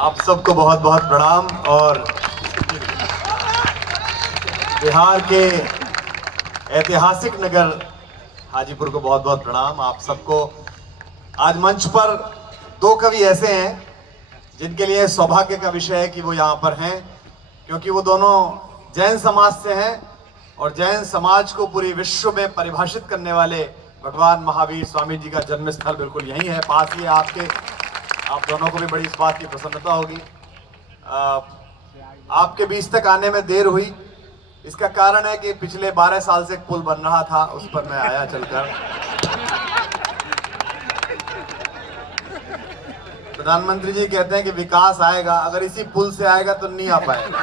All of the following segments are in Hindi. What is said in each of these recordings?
आप सबको बहुत बहुत प्रणाम और बिहार के ऐतिहासिक नगर हाजीपुर को बहुत बहुत प्रणाम। आप सबको आज मंच पर दो कवि ऐसे हैं जिनके लिए सौभाग्य का विषय है कि वो यहाँ पर हैं, क्योंकि वो दोनों जैन समाज से हैं और जैन समाज को पूरी विश्व में परिभाषित करने वाले भगवान महावीर स्वामी जी का जन्म स्थल बिल्कुल यही है, पास ही है आपके। आप दोनों को भी बड़ी इस बात की प्रसन्नता होगी। आपके बीच तक आने में देर हुई, इसका कारण है कि पिछले 12 साल से एक पुल बन रहा था, उस पर मैं आया चलकर। प्रधानमंत्री जी कहते हैं कि विकास आएगा, अगर इसी पुल से आएगा तो नहीं आ पाएगा।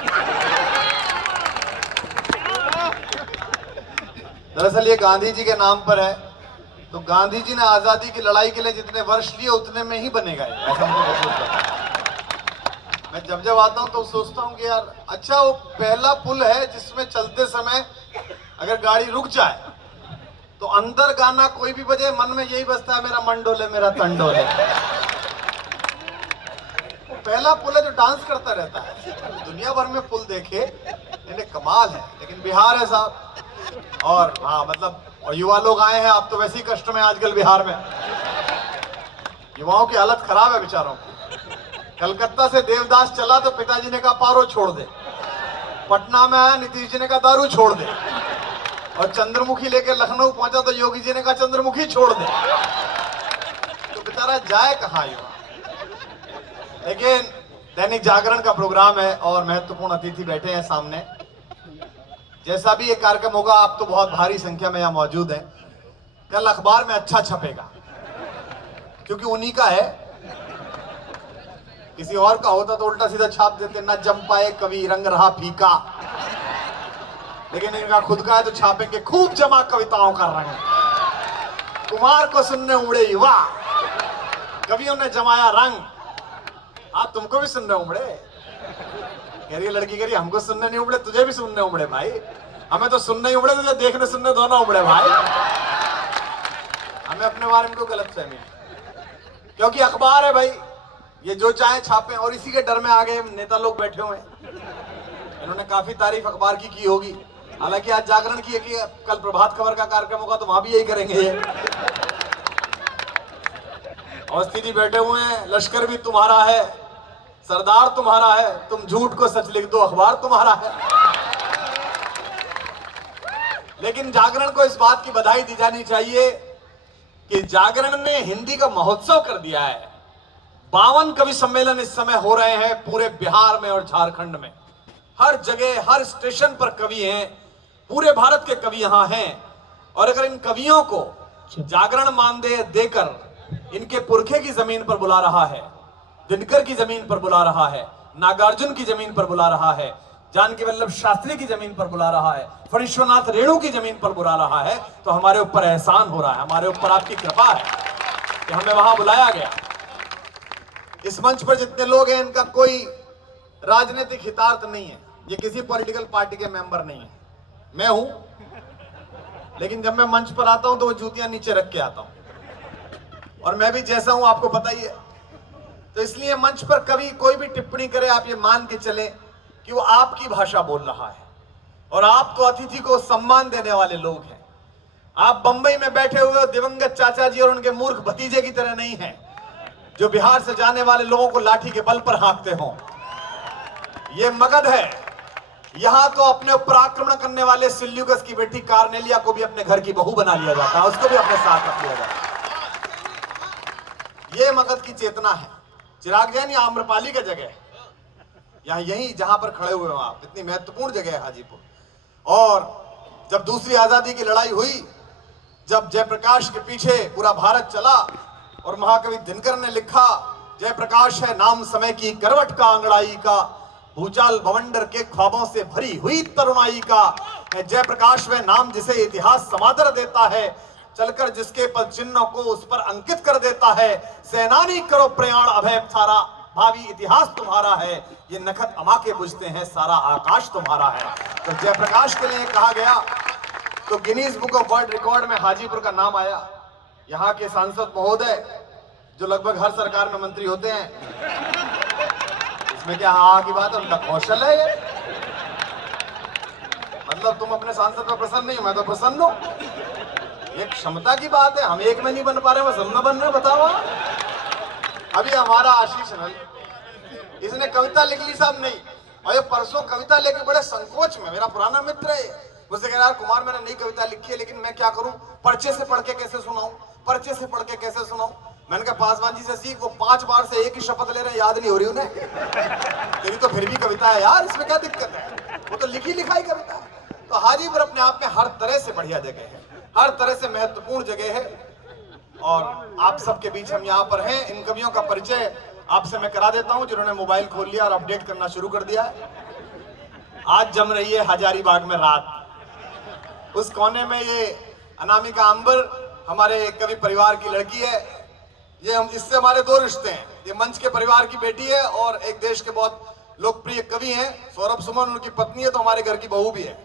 दरअसल ये गांधी जी के नाम पर है, तो गांधी जी ने आजादी की लड़ाई के लिए जितने वर्ष लिए उतने में ही बनेगा, ऐसा मुझे महसूस होता है। मैं जब जब आता हूँ तो सोचता हूँ कि यार अच्छा वो पहला पुल है जिसमें चलते समय अगर गाड़ी रुक जाए तो अंदर गाना कोई भी बजे, मन में यही बजता है, मेरा मन डोले मेरा तन डोले। पहला पुल है जो डांस करता रहता है। दुनिया भर में पुल देखे, इन्हें कमाल है, लेकिन बिहार है साहब। और हाँ मतलब और युवा लोग आए हैं, आप तो वैसे ही कष्ट में आजकल बिहार में। युवाओं की हालत खराब है बेचारों की। कलकत्ता से देवदास चला तो पिताजी ने कहा पारो छोड़ दे, पटना में आया नीतीश जी ने कहा दारू छोड़ दे, और चंद्रमुखी लेके लखनऊ पहुंचा तो योगी जी ने कहा चंद्रमुखी छोड़ दे। तो बेचारा जाए कहाँ युवा। लेकिन दैनिक जागरण का प्रोग्राम है और महत्वपूर्ण अतिथि बैठे हैं सामने। जैसा भी ये कार्यक्रम होगा, आप तो बहुत भारी संख्या में यहाँ मौजूद हैं। कल अखबार में अच्छा छपेगा क्योंकि उन्हीं का है। किसी और का होता तो उल्टा सीधा छाप देते, न जम पाए कवि रंग रहा फीका। लेकिन इनका खुद का है तो छापेंगे खूब जमा कविताओं का रंग। कुमार को सुनने उमड़े युवा, कवियों ने जमाया रंग। हाँ तुमको भी सुनने उमड़े, कह रही लड़की, कह रही हमको सुनने नहीं उमड़े, तुझे भी सुनने उमड़े भाई। हमें तो सुनने ही उमड़े, तुझे देखने सुनने दोनों उमड़े भाई। हमें अपने बारे में कोई गलत फहमी, क्योंकि अखबार है भाई, ये जो चाहे छापे। और इसी के डर में आगे नेता लोग बैठे हुए हैं। इन्होंने काफी तारीफ अखबार की होगी, हालांकि आज जागरण की है कि कल प्रभात खबर का कार्यक्रम होगा तो वहां भी यही करेंगे ये। अवस्थी जी बैठे हुए हैं, लश्कर भी तुम्हारा है, सरदार तुम्हारा है, तुम झूठ को सच लिख दो, अखबार तुम्हारा है। लेकिन जागरण को इस बात की बधाई दी जानी चाहिए कि जागरण ने हिंदी का महोत्सव कर दिया है। 52 कवि सम्मेलन इस समय हो रहे हैं पूरे बिहार में और झारखंड में। हर जगह हर स्टेशन पर कवि हैं, पूरे भारत के कवि यहां हैं। और अगर इन कवियों को जागरण मानदेय देकर इनके पुरखे की जमीन पर बुला रहा है, दिनकर की जमीन पर बुला रहा है, नागार्जुन की जमीन पर बुला रहा है, जानकी वल्लभ शास्त्री की जमीन पर बुला रहा है, फणीश्वरनाथ रेणु की जमीन पर बुला रहा है, तो हमारे ऊपर एहसान हो रहा है, हमारे ऊपर आपकी कृपा है कि हमें वहां बुलाया गया। इस मंच पर जितने लोग हैं इनका कोई राजनीतिक हितार्थ नहीं है, ये किसी पॉलिटिकल पार्टी के मेंबर नहीं है। मैं हूं, लेकिन जब मैं मंच पर आता हूं तो वो जूतियां नीचे रख के आता हूं, और मैं भी जैसा हूं आपको पता ही है। तो इसलिए मंच पर कभी कोई भी टिप्पणी करे, आप ये मान के चले कि वो आपकी भाषा बोल रहा है, और आप तो अतिथि को सम्मान देने वाले लोग हैं। आप बंबई में बैठे हुए दिवंगत चाचा जी और उनके मूर्ख भतीजे की तरह नहीं हैं, जो बिहार से जाने वाले लोगों को लाठी के बल पर हाँकते हों। ये मगध है, यहां तो अपने ऊपर आक्रमण करने वाले सिल्यूकस की बेटी कार्नेलिया को भी अपने घर की बहू बना लिया जाता है, उसको भी अपने साथ रख लिया जाता है। ये मगध की चेतना है। चिराग जैन ये आम्रपाली का जगह है, यहाँ यही जहां पर खड़े हुए हो आप, इतनी महत्वपूर्ण जगह है हाजीपुर। और जब दूसरी आजादी की लड़ाई हुई, जब जयप्रकाश के पीछे पूरा भारत चला और महाकवि दिनकर ने लिखा, जयप्रकाश है नाम समय की करवट का अंगड़ाई का, भूचाल भवंडर के ख्वाबों से भरी हुई तरुणाई का, जयप्रकाश वह नाम जिसे इतिहास समादर देता है, चलकर जिसके पद चिन्हों को उस पर अंकित कर देता है, सेनानी करो प्रयाण अभय थारा, भावी इतिहास तुम्हारा है, ये नखत अमा के बुझते हैं सारा आकाश तुम्हारा है। तो जयप्रकाश के लिए कहा गया तो Guinness book of world record में हाजीपुर का नाम आया। यहाँ के सांसद महोदय जो लगभग हर सरकार में मंत्री होते हैं, इसमें क्या हाँ की बात है, उनका कौशल है ये। मतलब तुम अपने सांसद पर प्रसन्न नहीं हो, मैं तो प्रसन्न हूं। ये क्षमता की बात है, हम एक में नहीं बन पा रहे, वो सब में बन रहे, बताओ। अभी हमारा आशीष अनल, इसने कविता लिख ली साहब नहीं, और ये परसों कविता लेके बड़े संकोच में, मेरा पुराना मित्र है, मुझसे कह रहा कुमार मैंने नई कविता लिखी है, लेकिन मैं क्या करूं, पर्चे से पढ़ के कैसे सुनाऊं, पर्चे से पढ़ के कैसे सुनाऊं। मैंने कहा पासवान जी से सीख, वो 5 बार से एक ही शपथ ले रहे हैं, याद नहीं हो रही उन्हें। तेरी तो फिर भी कविता है यार, इसमें क्या दिक्कत है, वो तो लिखी लिखाई कविता है। तो हाजीपुर अपने आप में हर तरह से बढ़िया जगह है, हर तरह से महत्वपूर्ण जगह है, और आप सबके बीच हम यहाँ पर हैं। इन कवियों का परिचय आपसे मैं करा देता हूं, जिन्होंने मोबाइल खोल लिया और अपडेट करना शुरू कर दिया। आज जम रही है हजारीबाग में रात, उस कोने में ये अनामिका अंबर हमारे कवि परिवार की लड़की है। ये हम, इससे हमारे 2 रिश्ते हैं, ये मंच के परिवार की बेटी है और एक देश के बहुत लोकप्रिय कवि हैं सौरभ सुमन, उनकी पत्नी है, तो हमारे घर की बहू भी है।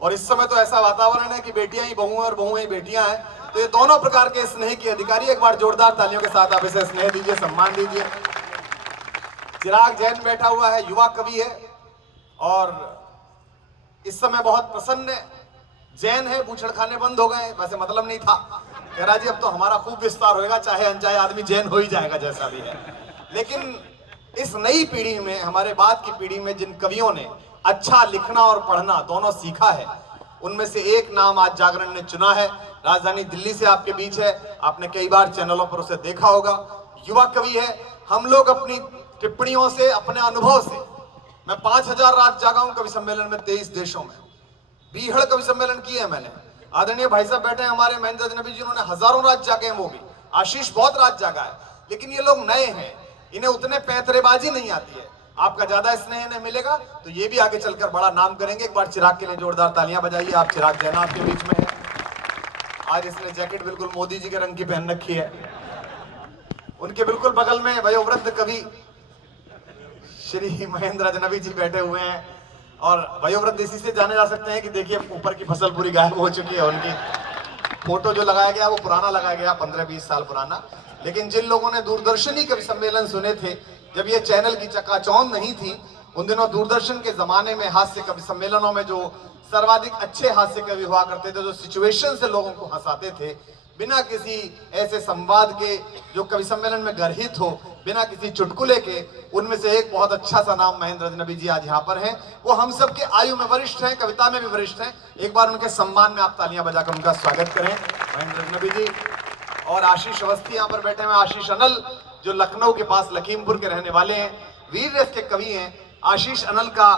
और इस समय तो ऐसा वातावरण है कि बेटियां ही बहुएं और बहुएं ही बेटियां हैं, तो ये दोनों प्रकार के स्नेह की अधिकारी। एक बार जोरदार तालियों के साथ आप इसे स्नेह दीजिए, सम्मान दीजिए। चिराग जैन बैठा हुआ है, युवा कवि है और इस समय बहुत प्रसन्न है। जैन है, बूछड़ खाने बंद हो गए, वैसे मतलब नहीं था, कह रहा जी अब तो हमारा खूब विस्तार होएगा, चाहे अनचाहे आदमी जैन हो ही जाएगा जैसा भी है। लेकिन इस नई पीढ़ी में, हमारे बाद की पीढ़ी में जिन कवियों ने अच्छा लिखना और पढ़ना दोनों सीखा है, उनमें से एक नाम आज जागरण ने चुना है। राजधानी दिल्ली से आपके बीच है, आपने कई बार चैनलों पर उसे देखा होगा। युवा कवि है। हम लोग अपनी टिप्पणियों से, अपने अनुभव से, मैं 5000 रात जागा हूं कवि सम्मेलन में 23 देशों में, बीहड़ कवि सम्मेलन किए हैं मैंने। आदरणीय भाई साहब बैठे हैं हमारे महेंद्र अजनबी जी, उन्होंने हजारों रात जागे हैं, वो भी आशीष बहुत रात जागा है। लेकिन ये लोग नए हैं, इन्हें उतने पैंतरेबाजी नहीं आती है, आपका ज्यादा स्नेह इन्हें मिलेगा तो ये भी आगे चलकर बड़ा नाम करेंगे। एक बार चिराग के लिए जोरदार तालियां बजाइए। आप चिराग जैन आपके बीच में है। आज इसने जैकेट बिल्कुल मोदी जी के रंग की पहन रखी है। उनके बिल्कुल बगल में वयोवृद्ध कवि श्री महेंद्र अजनबी जी बैठे हुए हैं, और वयोवृद्ध इसी से जाने जा सकते हैं कि देखिए ऊपर की फसल पूरी गायब हो चुकी है। उनकी फोटो जो लगाया गया वो पुराना लगाया गया, 15-20 साल पुराना। लेकिन जिन लोगों ने दूरदर्शनी कवि सम्मेलन सुने थे, जब ये चैनल की चकाचौंध नहीं थी, उन दिनों दूरदर्शन के जमाने में हास्य कवि सम्मेलनों में जो सर्वाधिक अच्छे हास्य कवि हुआ करते थे, जो सिचुएशन से लोगों को हंसाते थे, बिना किसी ऐसे संवाद के जो कवि सम्मेलन में गर्हित हो, बिना किसी चुटकुले के, उनमें से एक बहुत अच्छा सा नाम महेंद्र अजनबी जी आज यहाँ पर हैं। वो हम सब के आयु में वरिष्ठ हैं, कविता में भी वरिष्ठ हैं। एक बार उनके सम्मान में आप तालियां बजाकर उनका स्वागत करें, महेंद्र अजनबी जी। और आशीष अवस्थी यहाँ पर बैठे हैं, आशीष अनल जो लखनऊ के पास लखीमपुर के रहने वाले हैं, वीर रस के कवि हैं। आशीष अनल का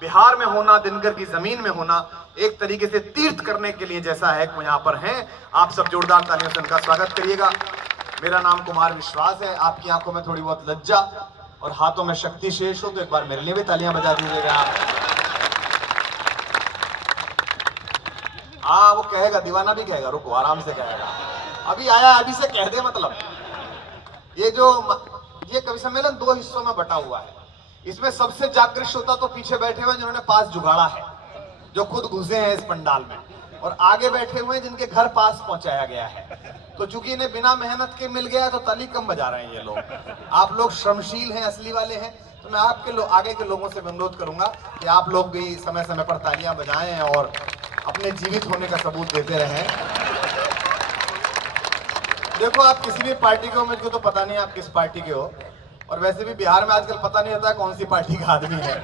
बिहार में होना, दिनकर की जमीन में होना, एक तरीके से तीर्थ करने के लिए जैसा है वो यहाँ पर हैं। आप सब जोरदार तालियों से उनका स्वागत करिएगा। मेरा नाम कुमार विश्वास है। आपकी आंखों में थोड़ी बहुत लज्जा और हाथों में शक्ति शेष हो तो एक बार मेरे लिए भी तालियां बजा दीजिएगा। हाँ वो कहेगा, दीवाना भी कहेगा, रुको आराम से कहेगा, अभी आया अभी से कह दे। मतलब ये कवि सम्मेलन 2 हिस्सों में बटा हुआ है। इसमें सबसे जागृत श्रोता तो पीछे बैठे हुए जिन्होंने पास जुगाड़ा है, जो खुद घुसे हैं इस पंडाल में, और आगे बैठे हुए हैं जिनके घर पास पहुंचाया गया है। तो चूंकि इन्हें बिना मेहनत के मिल गया तो ताली कम बजा रहे हैं ये लोग। आप लोग श्रमशील हैं, असली वाले हैं, तो मैं आपके आगे के लोगों से अनुरोध करूंगा कि आप लोग भी समय समय पर तालियां बजाएं और अपने जीवित होने का सबूत देते रहें। देखो आप किसी भी पार्टी के हो, मुझको तो पता नहीं आप किस पार्टी के हो, और वैसे भी बिहार में आजकल पता नहीं होता कौन सी पार्टी का आदमी है।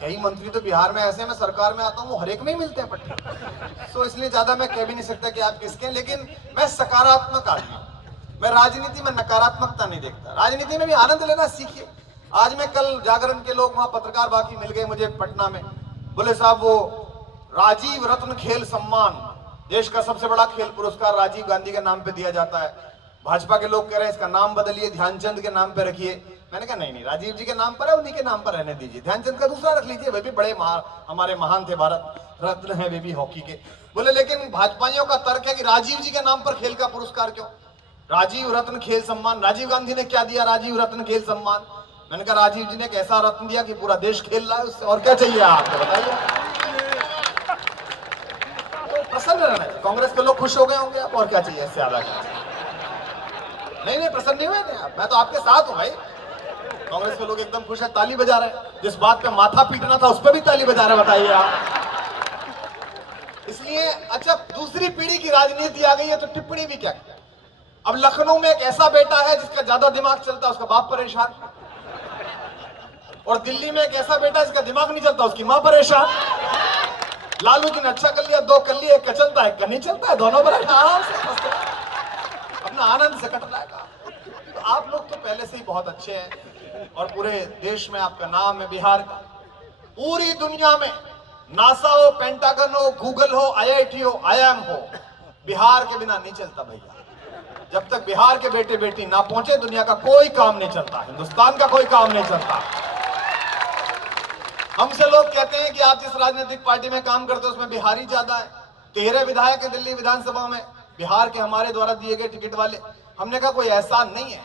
कई मंत्री तो बिहार में ऐसे, मैं सरकार में आता हूँ, हर एक में ही मिलते हैं पट्टे। तो इसलिए ज्यादा मैं कह भी नहीं सकता कि आप किसके हैं, लेकिन मैं सकारात्मक आदमी हूँ। मैं राजनीति में नकारात्मकता नहीं देखता, राजनीति में भी आनंद लेना सीखिए। आज मैं कल जागरण के लोग वहां पत्रकार बाकी मिल गए मुझे पटना में, बोले साहब वो राजीव रत्न खेल सम्मान, देश का सबसे बड़ा खेल पुरस्कार राजीव गांधी के नाम पे दिया जाता है। भाजपा के लोग कह रहे हैं इसका नाम बदलिए, ध्यानचंद के नाम पे रखिए। मैंने कहा नहीं, राजीव जी के नाम पर है, उन्हीं के नाम पर रहने दीजिए, ध्यानचंद का दूसरा रख लीजिए, वे भी बड़े हमारे महान थे, भारत रत्न है वे भी हॉकी के। बोले लेकिन भाजपाइयों का तर्क है कि राजीव जी के नाम पर खेल का पुरस्कार क्यों, राजीव रत्न खेल सम्मान, राजीव गांधी ने क्या दिया राजीव रत्न खेल सम्मान। मैंने कहा राजीव जी ने एक ऐसा रत्न दिया कि पूरा देश खेल रहा है उससे, और क्या चाहिए आपको बताइए। तो प्रसन्न रहना चाहिए, कांग्रेस के लोग खुश हो गए होंगे आप, और क्या चाहिए इससे ज्यादा। नहीं प्रसन्न नहीं हुए थे आप, मैं तो आपके साथ हूं भाई, कांग्रेस के लोग एकदम खुश है, ताली बजा रहे हैं। जिस बात पे माथा पीटना था उस पर भी ताली बजा रहे, बताइए आप। इसलिए अच्छा, दूसरी पीढ़ी की राजनीति आ गई है तो टिप्पणी भी क्या किया। अब लखनऊ में एक ऐसा बेटा है जिसका ज्यादा दिमाग चलता है, उसका बाप परेशान। और दिल्ली में एक ऐसा बेटा जिसका दिमाग नहीं चलता, उसकी मां परेशान। लालू जी ने अच्छा कर लिया, 2 कर लिए, एक का चलता है, एक का नहीं चलता है, दोनों बड़ा आराम से अपना आनंद से कट रहा है। तो आप लोग तो पहले से ही बहुत अच्छे हैं और पूरे देश में आपका नाम है बिहार का। पूरी दुनिया में नासा हो, पेंटागन हो, गूगल हो, IIT हो, IIM हो, बिहार के बिना नहीं चलता भैया। जब तक बिहार के बेटे बेटी ना पहुंचे दुनिया का कोई काम नहीं चलता, हिंदुस्तान का कोई काम नहीं चलता। हमसे लोग कहते हैं कि आप जिस राजनीतिक पार्टी में काम करते हो उसमें बिहारी ज्यादा है। 13 विधायक है दिल्ली विधानसभा में, बिहार के हमारे द्वारा दिए गए टिकट वाले। हमने कहा कोई ऐसा नहीं है।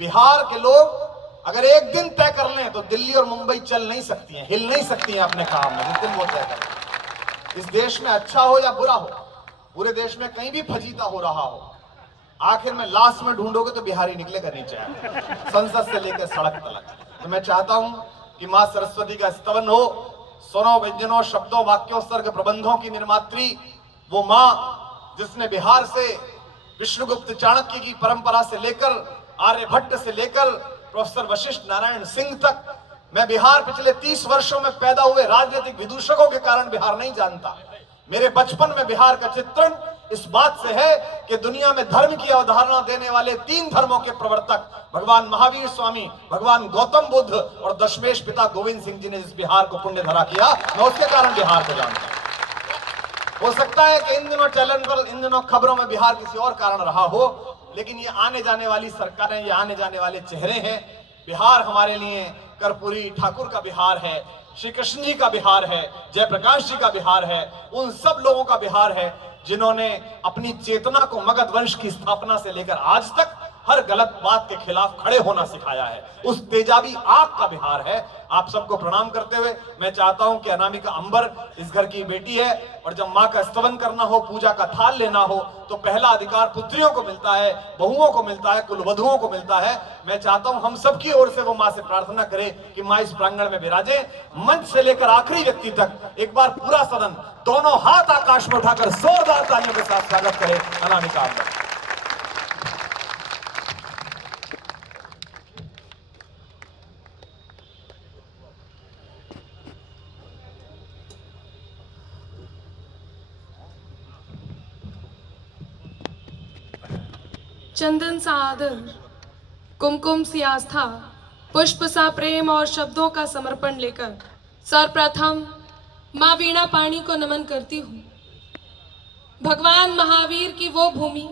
बिहार के लोग अगर एक दिन तय कर लें तो दिल्ली और मुंबई चल नहीं सकती हैं, हिल नहीं सकती हैं अपने काम में, जिस दिन वो तय करें। इस देश में अच्छा हो या बुरा हो, पूरे देश में कहीं भी फजीता हो रहा हो, आखिर में लास्ट में ढूंढोगे तो बिहारी निकलेगा नीचे, संसद से लेकर सड़क तक। तो मैं चाहता हूं कि मां सरस्वती का स्तवन हो, स्वरों व्यंजनों शब्दों वाक्यों सर्ग प्रबंधों की निर्मात्री, वो मां जिसने बिहार से विष्णुगुप्त चाणक्य की परंपरा से लेकर आर्यभट्ट से लेकर प्रोफेसर वशिष्ठ नारायण सिंह तक, मैं बिहार पिछले 30 वर्षों में पैदा हुए राजनीतिक विदूषकों के कारण बिहार नहीं जानता। मेरे बचपन में बिहार का चित्रण इस बात से है कि दुनिया में धर्म की अवधारणा देने वाले 3 धर्मों के प्रवर्तक भगवान महावीर स्वामी, भगवान गौतम बुद्ध और दशमेश पिता गोविंद सिंह जी ने जिस बिहार को पुण्य धरा किया, मैं उसके कारण बिहार को जानता हूं। हो सकता है कि इन दिनों चैनल पर, इन दिनों खबरों में बिहार किसी और कारण रहा हो, लेकिन ये आने जाने वाली सरकारें, ये आने जाने वाले चेहरे हैं। बिहार हमारे लिए कर्पूरी ठाकुर का बिहार है, श्री कृष्ण जी का बिहार है, जयप्रकाश जी का बिहार है, उन सब लोगों का बिहार है जिन्होंने अपनी चेतना को मगध वंश की स्थापना से लेकर आज तक हर गलत बात के खिलाफ खड़े होना सिखाया है। उस तेजाबी आग का बिहार है। आप सबको प्रणाम करते हुए मैं चाहता हूं कि अनामिका अंबर इस घर की बेटी है और जब मां का स्तवन करना हो, पूजा का थाल लेना हो, तो पहला अधिकार पुत्रियों को मिलता है, बहुओं को मिलता है, कुलवधुओं को मिलता है। मैं चाहता हूं हम सबकी ओर से वो मां से प्रार्थना करे कि मां इस प्रांगण में विराजे। मंच से लेकर आखिरी व्यक्ति तक एक बार पूरा सदन दोनों हाथ आकाश में उठाकर जोरदार तालियों के साथ स्वागत करे अनामिका अंबर। चंदन सा आदर, कुमकुम सी आस्था, पुष्प सा प्रेम और शब्दों का समर्पण लेकर सर्वप्रथम मां वीणा पाणी को नमन करती हूँ। भगवान महावीर की वो भूमि